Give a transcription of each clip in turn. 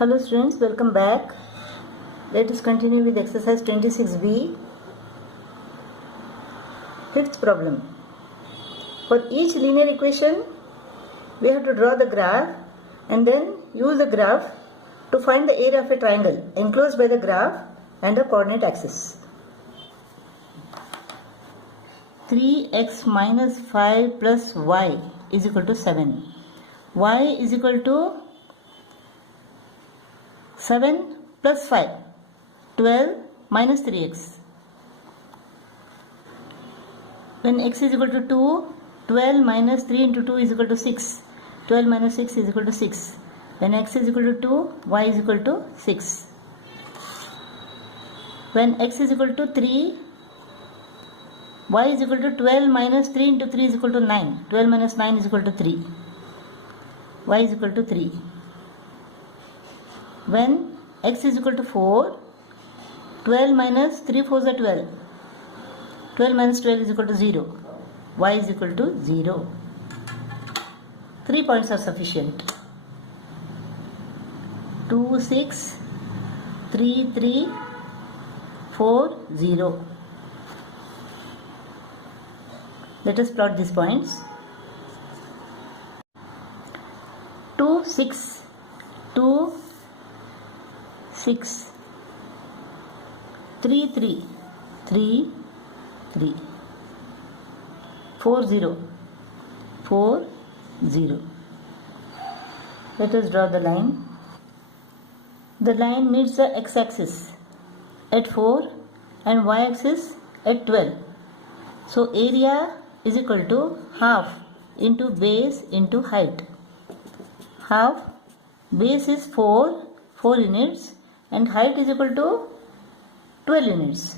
Hello students, welcome back. Let us continue with exercise 26b. Fifth problem. For each linear equation, we have to draw the graph and then use the graph to find the area of a triangle enclosed by the graph and the coordinate axis. 3x minus 5 plus y is equal to 7. Y is equal to 7 plus 5, 12 minus 3x. When x is equal to 2, 12 minus 3 into 2 is equal to 6. 12 minus 6 is equal to 6. When x is equal to 2, y is equal to 6. When x is equal to 3, y is equal to 12 minus 3 into 3 is equal to 9. 12 minus 9 is equal to 3. Y is equal to 3. When x is equal to 4, 12 minus 3 4s are 12. 12 minus 12 is equal to 0. Y is equal to 0. 3 points are sufficient. 2, 6, 3, 3, 4, 0. Let us plot these points. 2, 6, 2, 6, 3, 3, 3, 3, 4, 0, 4, 0. Let us draw the line. The line meets the x-axis at 4 and y-axis at 12. So area is equal to half into base into height. Half, base is 4 units and height is equal to 12 units.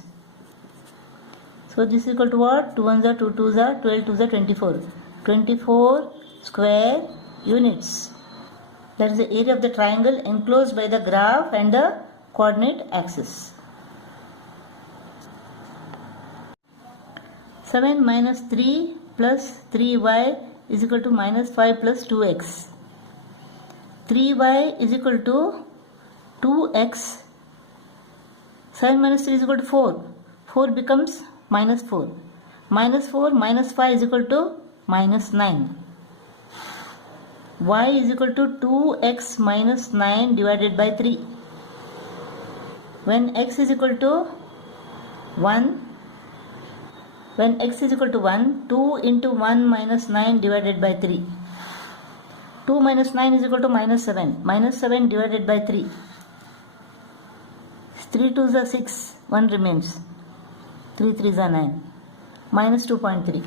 So this is equal to what? 2 1s are 2 2s are 12 2s are 24. 24 square units. That is the area of the triangle enclosed by the graph and the coordinate axis. 7 minus 3 plus 3y is equal to minus 5 plus 2x. 3y is equal to 2x. 7 minus 3 is equal to 4. 4 becomes minus 4. Minus 4 minus 5 is equal to minus 9. Y is equal to 2x minus 9 divided by 3. When x is equal to 1, 2 into 1 minus 9 divided by 3. 2 minus 9 is equal to minus 7. Minus 7 divided by 3. 3 2s are 6. 1 remains. 3 3s are 9. Minus 2.3.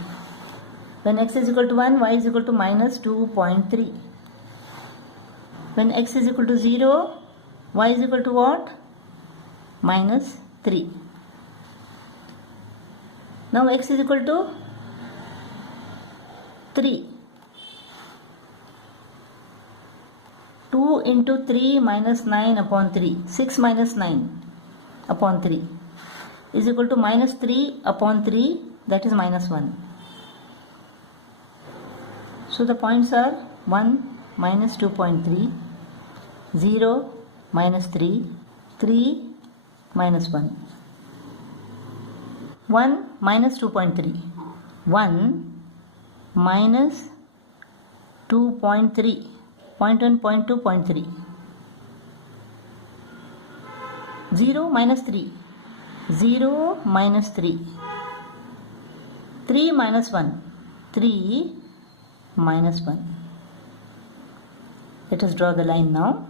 When x is equal to 1, y is equal to minus 2.3. When x is equal to 0, y is equal to what? Minus 3. Now x is equal to 3. 2 into 3 minus 9 upon 3. 6 minus 9 upon 3 is equal to minus 3 upon 3, that is minus 1. So the points are 1 minus 2.3, 0 minus 3, 3 minus 1. 1 minus 2.3, 1 minus 2.3, 0.1, 0.2, 0.3. 0 minus 3, 0 minus 3, 3 minus 1, 3 minus 1. Let us draw the line now.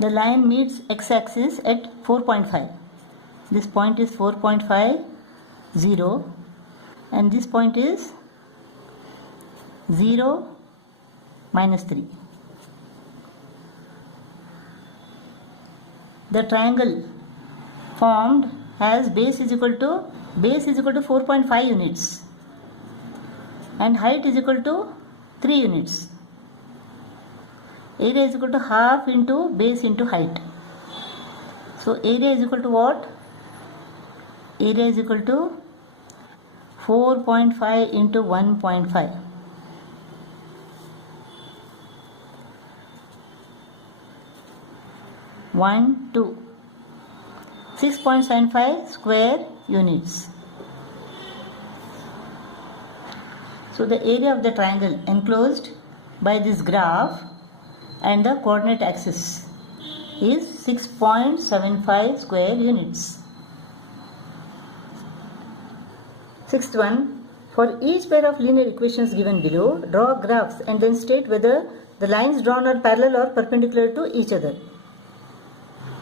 The line meets x-axis at 4.5. This point is 4.5, 0, and this point is 0 minus 3. The triangle formed has base is equal to 4.5 units and height is equal to 3 units. Area is equal to half into base into height. So area is equal to what? Area is equal to 4.5 into 1.5. 1, 2. 6.75 square units. So the area of the triangle enclosed by this graph and the coordinate axis is 6.75 square units. Sixth one, for each pair of linear equations given below, draw graphs and then state whether the lines drawn are parallel or perpendicular to each other.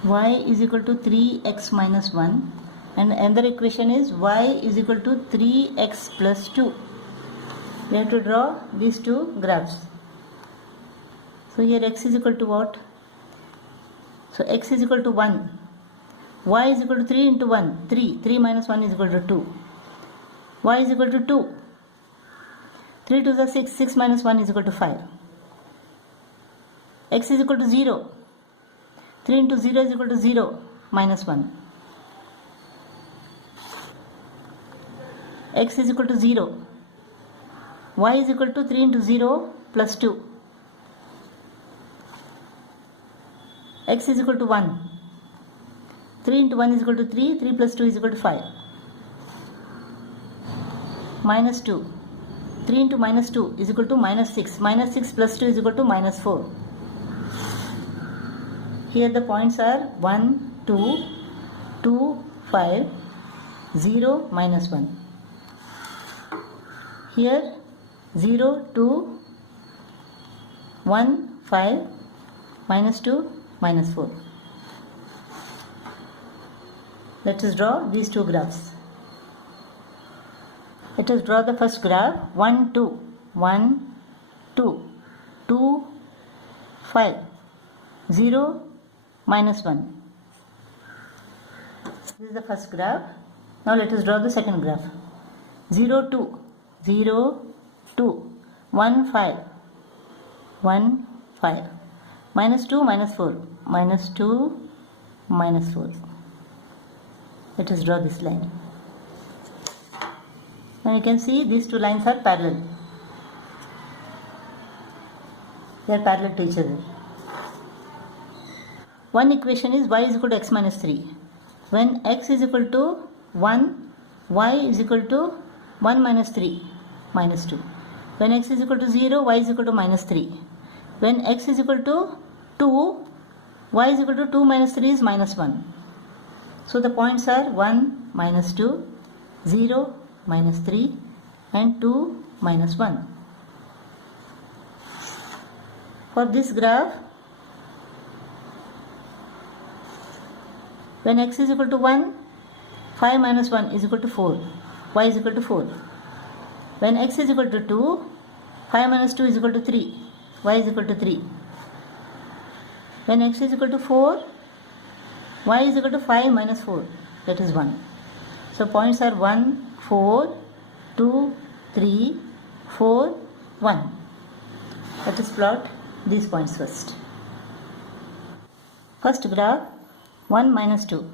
Y is equal to 3x minus 1 and another equation is y is equal to 3x plus 2. We have to draw these two graphs. So here x is equal to what? So x is equal to 1. Y is equal to 3 into 1. 3. 3 minus 1 is equal to 2. Y is equal to 2. 3 to the 6. 6 minus 1 is equal to 5. X is equal to 0. 3 into 0 is equal to 0 minus 1. X is equal to 0. Y is equal to 3 into 0 plus 2. X is equal to 1. 3 into 1 is equal to 3. 3 plus 2 is equal to 5. Minus 2. 3 into minus 2 is equal to minus 6. Minus 6 plus 2 is equal to minus 4. Here the points are 1, 2, 2, 5, 0, minus 1. Here 0, 2, 1, 5, minus 2, minus 4. Let us draw these two graphs. Let us draw the first graph 1, 2, 1, 2, 2, 5, 0, minus 1. This is the first graph. Now let us draw the second graph. 0, 2, 0, 2, 1, 5, 1, 5, minus 2, minus 4, minus 2, minus 4. Let us draw this line. Now you can see these two lines are parallel. They are parallel to each other. One equation is y is equal to x minus 3. When x is equal to 1, y is equal to 1 minus 3, minus 2. When x is equal to 0, y is equal to minus 3. When x is equal to 2, y is equal to 2 minus 3 is minus 1. So the points are 1 minus 2, 0 minus 3 and 2 minus 1. For this graph, when x is equal to 1, 5 minus 1 is equal to 4, y is equal to 4. When x is equal to 2, 5 minus 2 is equal to 3, y is equal to 3. When x is equal to 4, y is equal to 5 minus 4, that is 1. So points are 1, 4, 2, 3, 4, 1. Let us plot these points first. First graph 1 minus 2,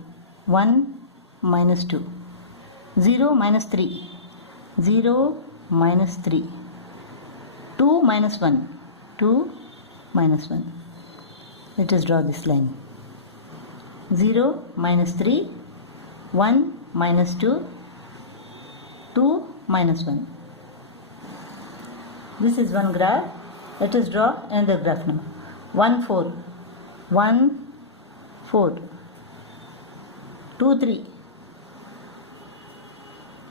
1 minus 2, 0 minus 3, 0 minus 3, 2 minus 1, 2 minus 1. Let us draw this line. 0 minus 3, 1 minus 2, 2 minus 1. This is one graph. Let us draw another graph now. 1, 4, 1, 4, 2, 3,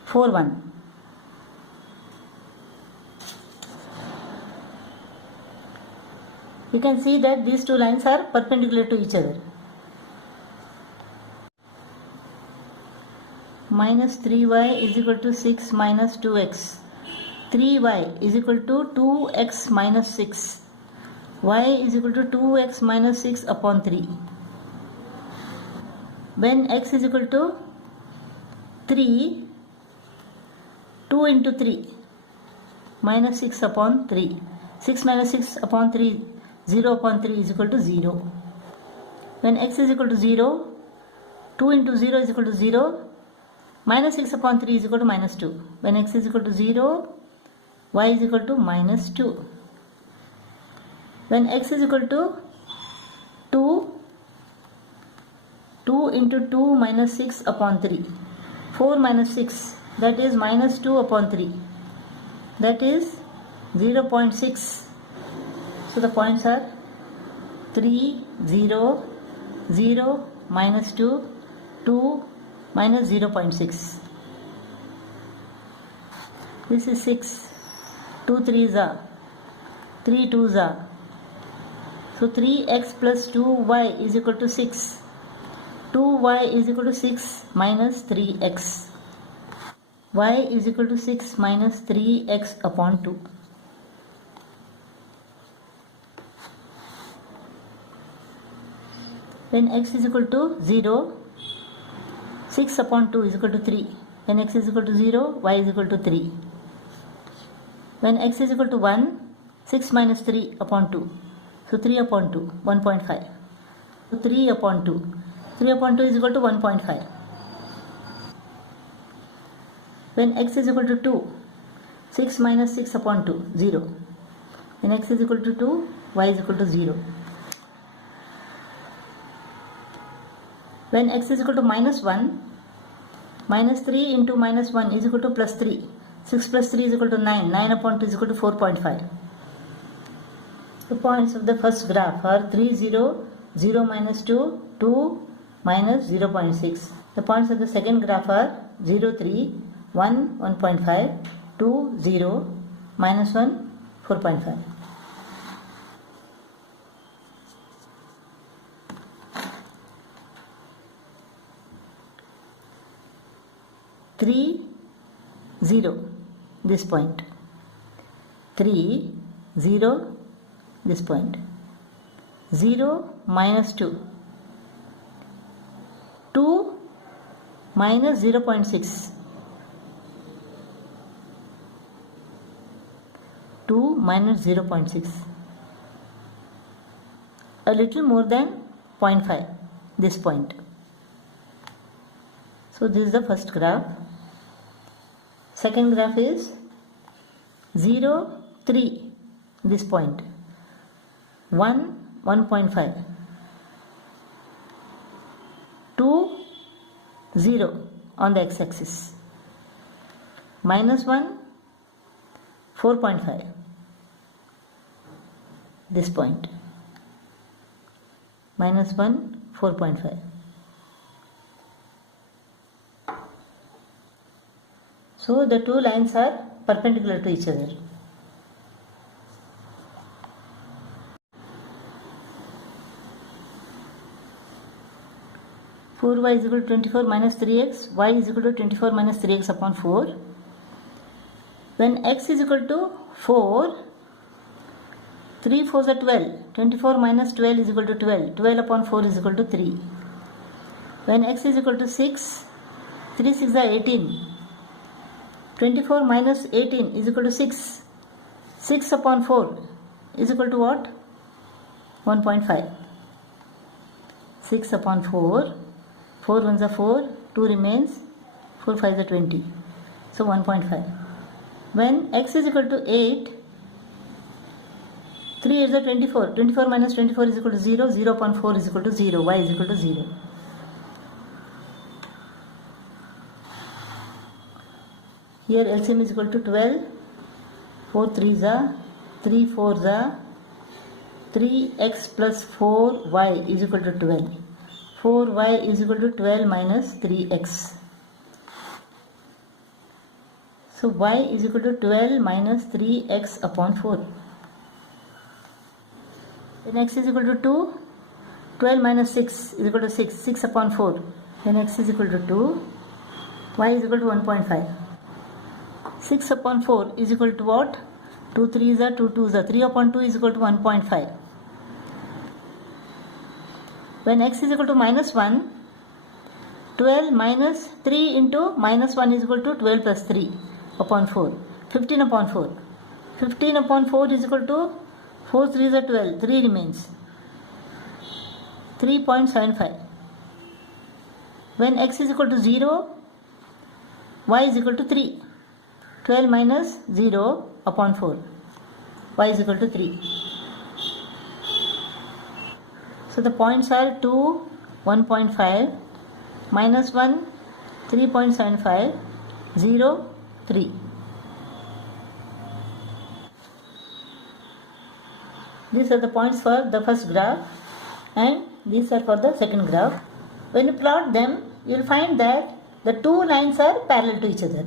4, 1. You can see that these two lines are perpendicular to each other. Minus 3y is equal to 6 minus 2x. 3y is equal to 2x minus 6. Y is equal to 2x minus 6 upon 3. When x is equal to 3, 2 into 3 minus 6 upon 3. 6 minus 6 upon 3, 0 upon 3 is equal to 0. When x is equal to 0, 2 into 0 is equal to 0. Minus 6 upon 3 is equal to minus 2. When x is equal to 0, y is equal to minus 2. When x is equal to 2, 2 into 2 minus 6 upon 3. 4 minus 6, that is minus 2 upon 3. That is 0.6. So the points are 3, 0, 0, minus 2, 2, minus 0.6. This is 6. 2 3s are, 3 2s are. So 3x plus 2y is equal to 6. 2y is equal to 6 minus 3x. Y is equal to 6 minus 3x upon 2. When x is equal to 0, 6 upon 2 is equal to 3. When x is equal to 0, y is equal to 3. When x is equal to 1, 6 minus 3 upon 2. So 3 upon 2, 1.5. So 3 upon 2. 3 upon 2 is equal to 1.5. When x is equal to 2, 6 minus 6 upon 2, 0. When x is equal to 2, y is equal to 0. When x is equal to minus 1, minus 3 into minus 1 is equal to plus 3. 6 plus 3 is equal to 9. 9 upon 2 is equal to 4.5. The points of the first graph are 3, 0, 0 minus 2, 2 minus 0.6. The points of the second graph are 0, 3, 1, 1.5, 2, 0, minus 1, 4.5. Three, 0, this point. 3, 0, this point. 0 minus 2. 2 minus 0.6. 2 minus 0.6. A little more than 0.5, this point. So this is the first graph. Second graph is 0, 3, this point. 1, 1.5. 2, 0 on the x-axis. Minus 1, 4.5. This point. Minus 1, 4.5. So the two lines are perpendicular to each other. Four y is equal to 24 minus 3x. Y is equal to 24 minus 3x upon 4. When x is equal to 4, 3 4s are 12. 24 minus 12 is equal to 12. 12 upon 4 is equal to 3. When x is equal to 6, 3 6 are 18. 24 minus 18 is equal to 6. 6 upon 4 is equal to what? 1.5. 6 upon 4. 4 ones are 4. 2 remains. 4 5s are 20. So 1.5. When x is equal to 8, 3 8s are 24. 24 minus 24 is equal to 0. 0 upon 4 is equal to 0. Y is equal to 0. Here LCM is equal to 12. 4 3s are, 3 4s are, 3x plus 4y is equal to 12. 4y is equal to 12 minus 3x. So y is equal to 12 minus 3x upon 4. Then x is equal to 2. 12 minus 6 is equal to 6. 6 upon 4. Then x is equal to 2. Y is equal to 1.5. 6 upon 4 is equal to what? 2 3s are, 2 2s are. 3 upon 2 is equal to 1.5. When x is equal to minus 1, 12 minus 3 into minus 1 is equal to 12 plus 3 upon 4. 15 upon 4. 15 upon 4 is equal to 4 3s are 12. 3 remains. 3.75. When x is equal to 0, y is equal to 3. 12 minus 0 upon 4. Y is equal to 3. So the points are 2, 1.5 -1, 3.75, 0, 3. These are the points for the first graph and these are for the second graph. When you plot them, you will find that the two lines are parallel to each other.